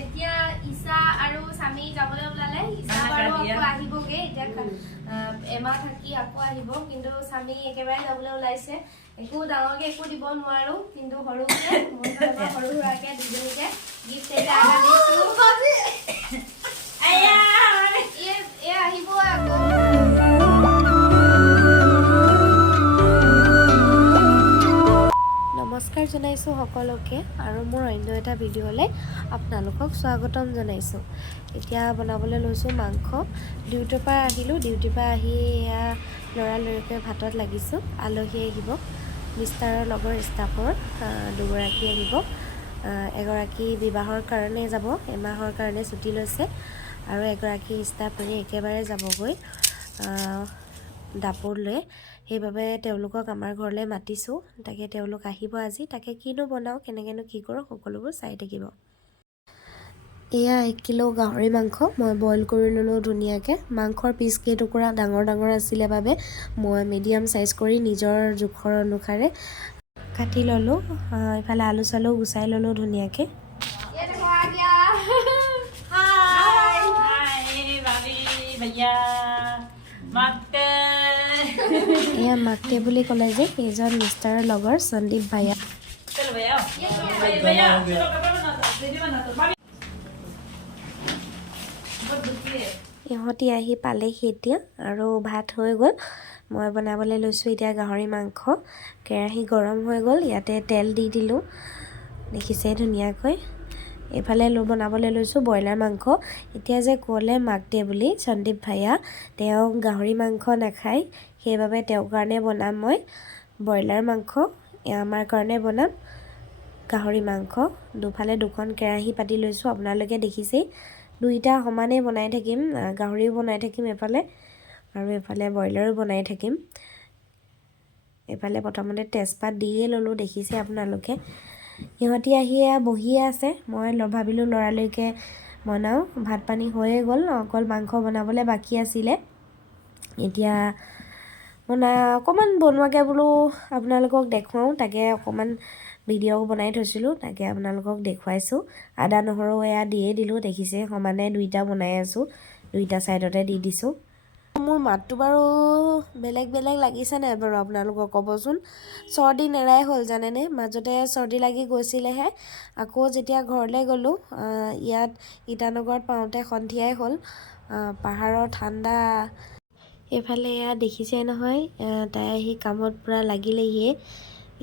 এতিয়া ইছা আৰু স্বামী যাবলৈ ওলালে ইছা বাৰু আকৌ আহিবগে এতিয়া এমাহ থাকি আকৌ আহিব কিন্তু স্বামী একেবাৰে যাবলৈ ওলাইছে একো ডাঙৰকে একো দিব নোৱাৰো কিন্তু সৰুকে মই সৰু সুৰাকে দুজনীকে গিফ্ট এটা দিছো এ আহিব আকৌ নমস্কাৰ জনাইছোঁ সকলোকে আৰু মোৰ অন্য এটা ভিডিঅ'লৈ আপোনালোকক স্বাগতম জনাইছোঁ। এতিয়া বনাবলৈ লৈছোঁ মাংস। ডিউটিৰ পৰা আহিলোঁ, ডিউটিৰ পৰা আহি এয়া লৰালৰিকৈ ভাতত লাগিছোঁ। আলহী আহিব, মিষ্টাৰৰ লগৰ ষ্টাফৰ দুগৰাকী আহিব। এগৰাকী বিবাহৰ কাৰণে যাব, এমাহৰ কাৰণে ছুটি লৈছে আৰু এগৰাকী ষ্টাফ একেবাৰে যাবগৈ দাপৰলৈ। সেইবাবে তেওঁলোকক আমাৰ ঘৰলৈ মাতিছোঁ। তাকে তেওঁলোক আহিব আজি, তাকে কিনো বনাওঁ কেনেকৈনো কি কৰোঁ সকলোবোৰ চাই থাকিব। এয়া 1 কিলো গাহৰি মাংস মই বইল কৰি ল'লোঁ ধুনীয়াকৈ। মাংসৰ পিচ কেইটুকুৰা ডাঙৰ ডাঙৰ আছিলে বাবে মই মিডিয়াম চাইজ কৰি নিজৰ জোখৰ অনুসাৰে কাটি ল'লোঁ। ইফালে আলু চালু গুচাই ল'লোঁ ধুনীয়াকৈ। এয়া মাকতে বুলি ক'লে যে এইজন মিষ্টাৰৰ লগৰ সন্দীপ ভাইয়া। ইহঁতি আহি পালেহি এতিয়া আৰু ভাত হৈ গ'ল। মই বনাবলৈ লৈছোঁ এতিয়া গাহৰি মাংস। কেৰাহী গৰম হৈ গ'ল, ইয়াতে তেল দি দিলোঁ দেখিছে ধুনীয়াকৈ। এইফালে বনাবলৈ লৈছোঁ ব্ৰইলাৰ মাংস। এতিয়া যে ক'লে মাকতে বুলি সন্দীপ ভাইয়া, তেওঁ গাহৰি মাংস নাখায়, সেইবাবে তেওঁৰ কাৰণে বনাম মই ব্ৰইলাৰ মাংস, আমাৰ কাৰণে বনাম গাহৰি মাংস। দুফালে দুখন কেৰাহী পাতি লৈছোঁ, আপোনালোকে দেখিছেই। দুইটা সমানেই বনাই থাকিম, গাহৰিও বনাই থাকিম এফালে আৰু এফালে ব্ৰইলাৰো বনাই থাকিম। এইফালে প্ৰথমতে তেজপাত দিয়ে ল'লোঁ দেখিছে আপোনালোকে। সিহঁতি আহি বহিয়ে আছে, মই ভাবিলোঁ লৰালৰিকৈ বনাওঁ। ভাত পানী হৈয়ে গ'ল, অকল মাংস বনাবলৈ বাকী আছিলে। এতিয়া অকণমান বনোৱাকৈ বোলো আপোনালোকক দেখুৱাওঁ, তাকে অকণমান ভিডিঅ' বনাই থৈছিলোঁ, তাকে আপোনালোকক দেখুৱাইছোঁ। আদা নহৰু এয়া দিয়ে দিলোঁ দেখিছে, সমানে দুইটা বনাই আছোঁ, দুইটা ছাইডতে দি দিছোঁ। মোৰ মাতটো বাৰু বেলেগ বেলেগ লাগিছে নাই বাৰু আপোনালোকক ক'বচোন। চৰ্দি নেৰাই হ'ল জানেনে, মাজতে চৰ্দি লাগি গৈছিলেহে। আকৌ যেতিয়া ঘৰলৈ গ'লোঁ, ইয়াত ইটানগৰত পাওঁতে সন্ধিয়াই হ'ল। পাহাৰৰ ঠাণ্ডা। এইফালে এয়া দেখিছে নহয়, তাই আহি কামত পূৰা লাগিলেহিয়ে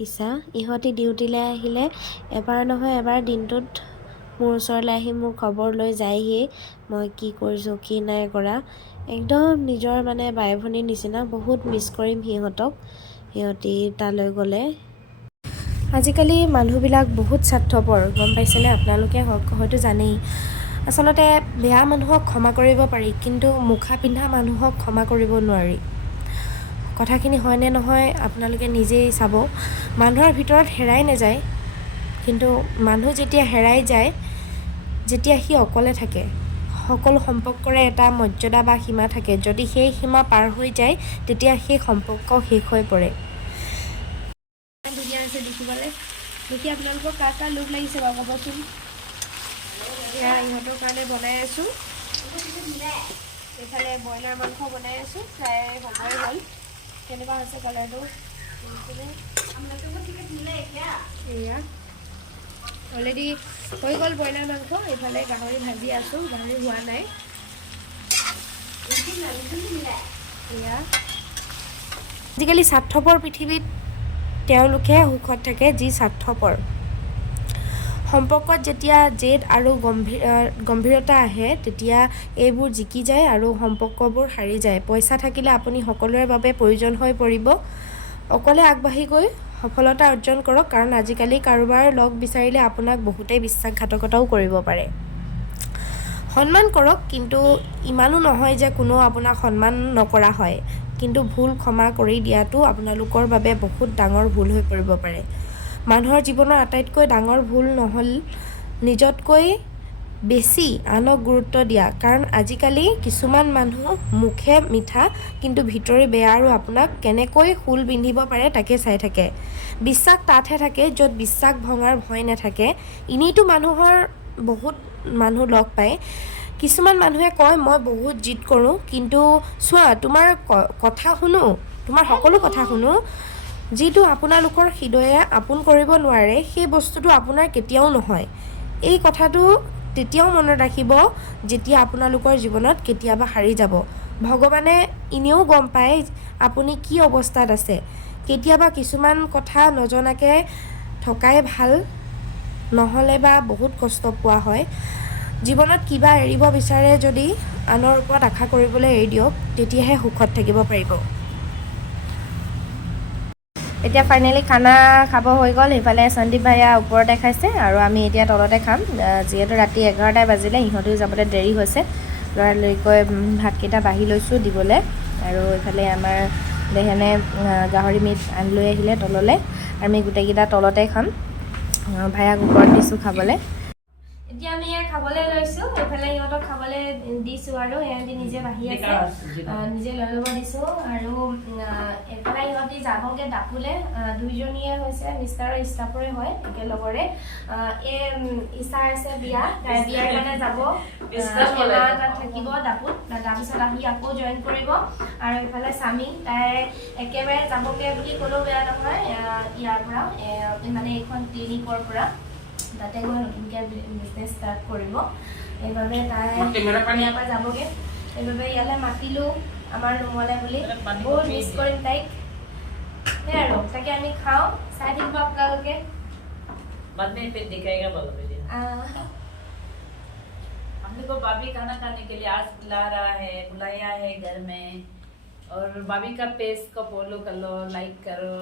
ইচ্ছা। ইহঁতি ডিউটিলৈ আহিলে এবাৰ নহয় এবাৰ দিনটোত মোৰ ওচৰলৈ আহি মোৰ খবৰ লৈ যায়হিয়ে, মই কি কৰিছোঁ কি নাই কৰা। একদম নিজৰ মানে বাই ভনীৰ নিচিনা, বহুত মিছ কৰিম সিহঁতক, সিহঁতি তালৈ গ'লে। আজিকালি মানুহবিলাক বহুত স্বাৰ্থপৰ, গম পাইছেনে আপোনালোকে হয়তো জানেই। আচলতে বেয়া মানুহক ক্ষমা কৰিব পাৰি, কিন্তু মুখা পিন্ধা মানুহক ক্ষমা কৰিব নোৱাৰি। কথাখিনি হয়নে নহয় আপোনালোকে নিজেই চাব। মানুহৰ ভিতৰত হেৰাই নাযায়, কিন্তু মানুহ যেতিয়া হেৰাই যায়, যেতিয়া সি অকলে থাকে, সকলো সম্পৰ্কৰে এটা মৰ্যাদা বা সীমা থাকে। যদি সেই সীমা পাৰ হৈ যায়, তেতিয়া সেই সম্পৰ্ক শেষ হৈ পৰে। ধুনীয়া হৈছে দেখিবলৈ। দেখি আপোনালোকৰ কাৰ লোভ লাগিছে বাৰু ক'বচোন। এয়া ইহঁতৰ কাৰণে বনাই আছোঁ। এইফালে ব্ৰইলাৰ মাংস বনাই আছোঁ, প্ৰায় হ'বই হ'ল। কেনেকুৱা হৈছে কালাৰটো এয়া অলৰেডি হৈ গ'ল ব্ৰইলাৰ মাংস। এইফালে গাহৰি ভাজি আছোঁ, গাহৰি হোৱা নাই। এয়া আজিকালি স্বাৰ্থপৰ পৃথিৱীত তেওঁলোকে সুখত থাকে যি স্বাৰ্থপৰ। সম্পৰ্কত যেতিয়া জেদ আৰু গম্ভীৰতা আহে, তেতিয়া এইবোৰ জিকি যায় আৰু সম্পৰ্কবোৰ হাৰি যায়। পইচা থাকিলে আপুনি সকলোৰে বাবে প্ৰয়োজন হৈ পৰিব। অকলে আগবাঢ়ি গৈ সফলতা অৰ্জন কৰক, কাৰণ আজিকালি কাৰোবাৰ লগ বিচাৰিলে আপোনাক বহুতেই বিশ্বাসঘাতকতাও কৰিব পাৰে। সন্মান কৰক, কিন্তু ইমানো নহয় যে কোনো আপোনাক সন্মান নকৰা হয়। কিন্তু ভুল ক্ষমা কৰি দিয়াটো আপোনালোকৰ বাবে বহুত ডাঙৰ ভুল হৈ পৰিব পাৰে। মানুহৰ জীৱনৰ আটাইতকৈ ডাঙৰ ভুল নহ'ল নিজতকৈ বেছি আনক গুৰুত্ব দিয়া, কাৰণ আজিকালি কিছুমান মানুহ মুখে মিঠা কিন্তু ভিতৰি বেয়া আৰু আপোনাক কেনেকৈ শুল বিন্ধিব পাৰে তাকে চাই থাকে। বিশ্বাস তাতহে থাকে য'ত বিশ্বাস ভঙাৰ ভয় নাথাকে। এনেইতো মানুহৰ বহুত মানুহ লগ পায় কিছুমান মানুহে কয় মই বহুত জিদ কৰোঁ কিন্তু চোৱা তোমাৰ কথা শুনো তোমাৰ সকলো কথা শুনো যিটো আপোনালোকৰ হৃদয়ে আপোন কৰিব নোৱাৰে সেই বস্তুটো আপোনাৰ কেতিয়াও নহয় এই কথাটো তেতিয়াও মনত ৰাখিব যেতিয়া আপোনালোকৰ জীৱনত কেতিয়াবা হাৰি যাব ভগৱানে ইনেও গম পায় আপুনি কি অৱস্থাত আছে কেতিয়াবা কিছুমান কথা নজনাকৈ থকাই ভাল নহ'লে বা বহুত কষ্ট পোৱা হয় জীৱনত কিবা এৰিব বিচাৰে যদি আনৰ ওপৰত আশা কৰিবলৈ এৰি দিয়ক তেতিয়াহে সুখত থাকিব পাৰিব এতিয়া ফাইনেলি খানা খাব হৈ গ'ল সেইফালে সন্দীপ ভাইয়া ওপৰতে খাইছে আৰু আমি এতিয়া তলতে খাম যিহেতু ৰাতি 11টা বাজিলে ইহঁতেও যাবলৈ দেৰি হৈছে লৰালৰিকৈ ভাতকেইটা বাঢ়ি লৈছোঁ দিবলৈ আৰু এইফালে আমাৰ বেহেনে গাহৰি মিট আনি লৈ আহিলে তললৈ আমি গোটেইকেইটা তলতে খাম ভাইয়াক ওপৰত দিছোঁ খাবলৈ এতিয়া আমি খাবলৈ লৈছোঁ এইফালে ইহঁতক খাবলৈ দিছোঁ আৰু ইহঁতি নিজে বাঢ়ি আছে নিজে লৈ ল'ব দিছোঁ আৰু এইফালে ইহঁতি যাবগৈ ডাপুলে দুইজনীয়ে হৈছে মিষ্টাৰৰ ষ্টাফৰে হয় একেলগৰে এই ইছাৰ আছে বিয়া তাই বিয়াৰ কাৰণে যাব এমাহ থাকিব ডাপুত তাৰপিছত আহি আকৌ জইন কৰিব আৰু এইফালে স্বামী তাই একেবাৰে যাবগৈ বুলি ক'লেও বেয়া নহয় ইয়াৰ পৰা মানে এইখন ক্লিনিকৰ পৰা তাতে গৈ নতুনকৈ বিজনেছ ষ্টাৰ্ট কৰিব এইভাবে তাই ইয়াৰ পৰা যাবগৈ এইভাবে ইয়ালৈ মাতিলোঁ আমাৰ ৰুমলৈ বুলি বহুত মিছ কৰিম তাইক সেয়াই আৰু তাকে আমি খাওঁ চাই থাকিব আপোনালোকে हमने को भाभी खाना खाने के लिए आज बुलाया है घर में और भाभी का पेज को फॉलो कर लो लाइक करो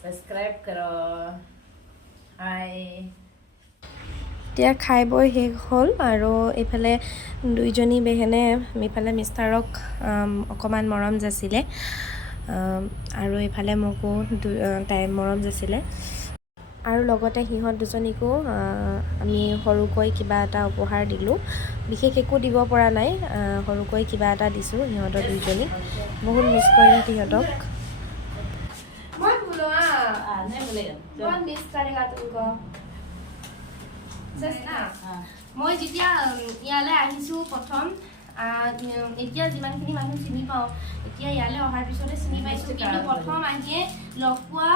सब्सक्राइब करो हाय এতিয়া খাই বৈ শেষ হ'ল আৰু এইফালে দুইজনী বেহেনে এইফালে মিষ্টাৰক অকণমান মৰম যাচিলে আৰু এইফালে মোকো তাই মৰম যাচিলে আৰু লগতে সিহঁত দুজনীকো আমি সৰুকৈ কিবা এটা উপহাৰ দিলোঁ বিশেষ একো দিব পৰা নাই সৰুকৈ কিবা এটা দিছোঁ সিহঁতৰ দুইজনীক বহুত মিছ কৰিম সিহঁতক মই যেতিয়া ইয়ালৈ আহিছোঁ প্ৰথম এতিয়া যিমানখিনি মানুহ চিনি পাওঁ এতিয়া ইয়ালৈ অহাৰ পিছতে চিনি পাইছোঁ কিন্তু প্ৰথম আহিয়ে লগ পোৱা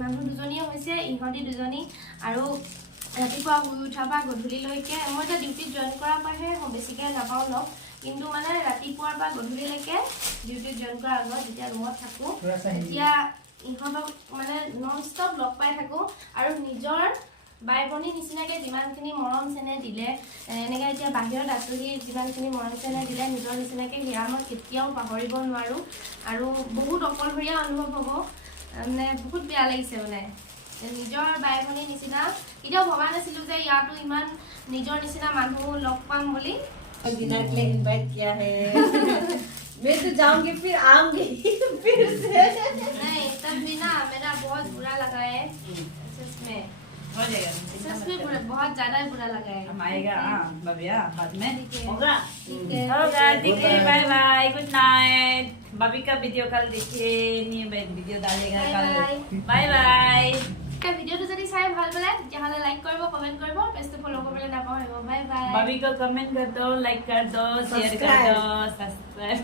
মানুহ দুজনীয়ে হৈছে ইহঁতি দুজনী আৰু ৰাতিপুৱা শুই উঠাৰ পৰা গধূলিলৈকে মই এতিয়া ডিউটিত জইন কৰাৰ পৰাহে বেছিকৈ নাপাওঁ লগ কিন্তু মানে ৰাতিপুৱাৰ পৰা গধূলিলৈকে ডিউটিত জইন কৰাৰ আগত যেতিয়া ৰুমত থাকোঁ তেতিয়া ইহঁতক মানে নন ষ্টপ লগ পাই থাকোঁ আৰু নিজৰ বাই ভনী নিচিনাকৈ যিমানখিনি মৰম চেনেহ দিলে এনেকৈ এতিয়া বাহিৰত আঁতৰি যিমানখিনি মৰম চেনেহ দিলে নিজৰ নিচিনাকৈ সেয়া মই কেতিয়াও পাহৰিব নোৱাৰোঁ আৰু বহুত অকলশৰীয়া অনুভৱ হ'ব মানে বহুত বেয়া লাগিছে মানে নিজৰ বাই ভনীৰ নিচিনা কেতিয়াও ভবা নাছিলোঁ যে ইয়াতো ইমান নিজৰ নিচিনা মানুহ লগ পাম বুলি बिना के लिए इनवाइट किया है मैं तो जाऊंगी फिर आऊंगी फिर से नहीं तब भी ना मेरा बहुत बुरा लगा है सच में हो जाएगा सच में बहुत ज्यादा बुरा लगा है हम आएगा भव्या बाद में होगा ठीक है ठीक है बाय बाय गुड नाइट भाभी का वीडियो कल देखिए न्यू वीडियो डालेगा कल बाय बाय ভিডিওটো যদি চাই ভাল পালে তেতিয়াহ'লে লাইক কৰিব কমেন্ট কৰিব পেজটো ফলো কৰিবলৈ নাপাহৰিব বাই বাই भाभी को कमेंट कर दो लाइक कर दो शेयर कर दो सब्सक्राइब